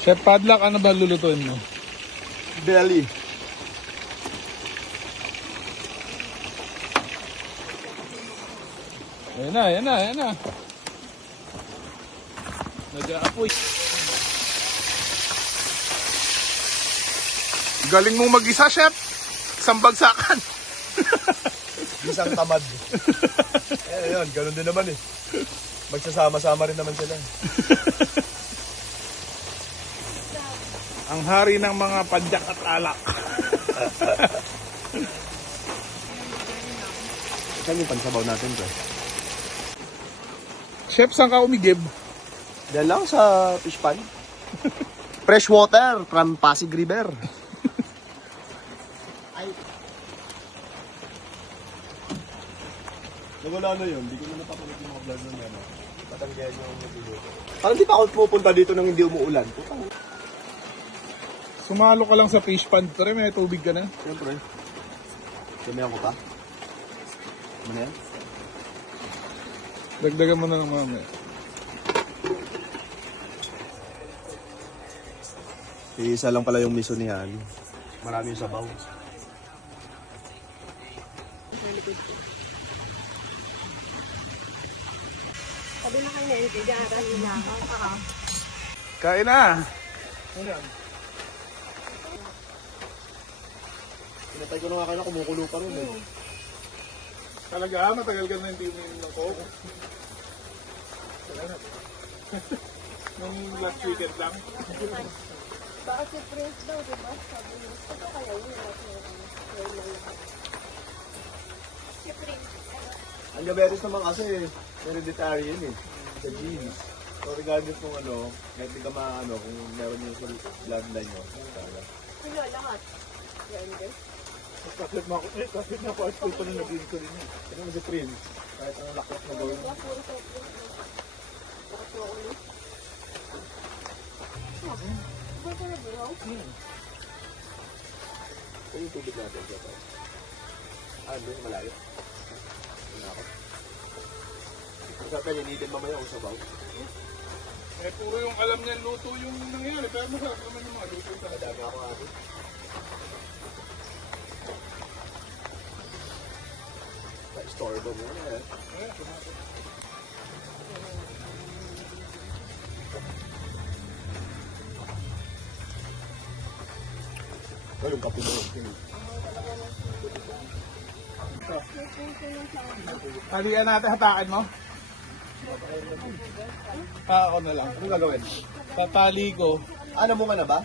Chef Padlock, ano ba lulutuin mo? Belly. Ayan na, ayan na, ayan na. Nag-aapoy. Galing mong mag-isa, Chef. Isang bagsakan. Isang tamad. Ayun, ganun din naman eh. Magsasama-sama rin naman sila. Ang hari ng mga padyak at alak. Saan yung pansabaw natin to? Chef, saan ka umigib? Diyan lang sa fish pan. Fresh water from Pasig River. Nawala na yun, hindi ko na napapalit yung mga vlog nun yan. Patanggayan yung nagluluto. Parang di pa ako pupunta dito nang hindi umuulan. Putang. Sumalo ka lang sa fish pond, pero may tubig ka na. Siyempre. Samayan ko pa. Ano na yan? Dagdagan mo na ng mamaya. Isa lang pala yung miso niyan. Marami yung sabaw. Sabi na kayo na yung tigaran nila. Kain na! Pinatay ko na nga kayo, kumukulo pa rin eh. Talaga, matagal ka na hindi uminom ng coke. Nung last weekend lang. Baka si Prince daw, diba? Sabi niya, ito kaya yun. Si Prince. Ang diabetes naman kasi, hereditary yun eh. Sa genes. So regardless kung ano, kahit di ka maano, kung meron yung sa bloodline mo. Sila lahat. Yan din. Kapit na ako at school pa na nag-insulin niya. Ano mo si Prince? Kahit ang laklak na gawin. Diba? Puro sa Prince. Bakit mo ulit? Diba ka na bro? Ito yung tubig natin. Doon, malayo. Ano ako? Kasi linitin mamaya kung sabaw. Eh, puro yung alam niya luto yung nangyari. Pero masarap naman yung mga luto sa Madami ako ate. Store ba mo na eh? Yung kape mo. Halian natin, hatakin mo. Ako na lang. Ano gagawin? Tatali ko. Ano mo ka na ba?